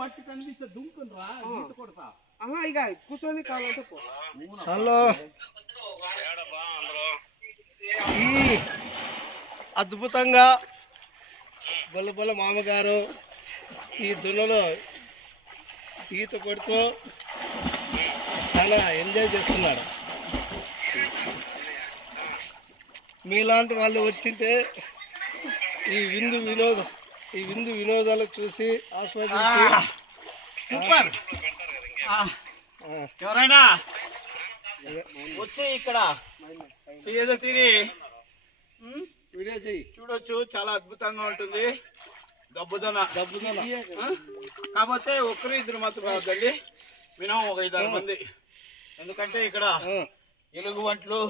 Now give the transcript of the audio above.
మట్టి కనిపిస్తే దుంకురా కొడతా ఇక కూర్చొని కావాలంటే పో. హలో, ఈ అద్భుతంగా బొల్లబొల్ల మామగారు ఈ దున్నలో ఈత కొడుతూ చాలా ఎంజాయ్ చేస్తున్నారు. మీలాంటి వాళ్ళు వచ్చింటే ఈ విందు వినోదాలు చూసి ఆస్వాదించి ఎవరైనా వచ్చి ఇక్కడ ఏదో తిని వీడియో చెయ్యి చూడొచ్చు. చాలా అద్భుతంగా ఉంటుంది. దబ్బుదన కాకపోతే ఒక్కరు ఇద్దరు మాత్రం రావద్దండి, మినిమం ఒక 5-6 మంది. ఎందుకంటే ఇక్కడ ఎలుగు వంటలు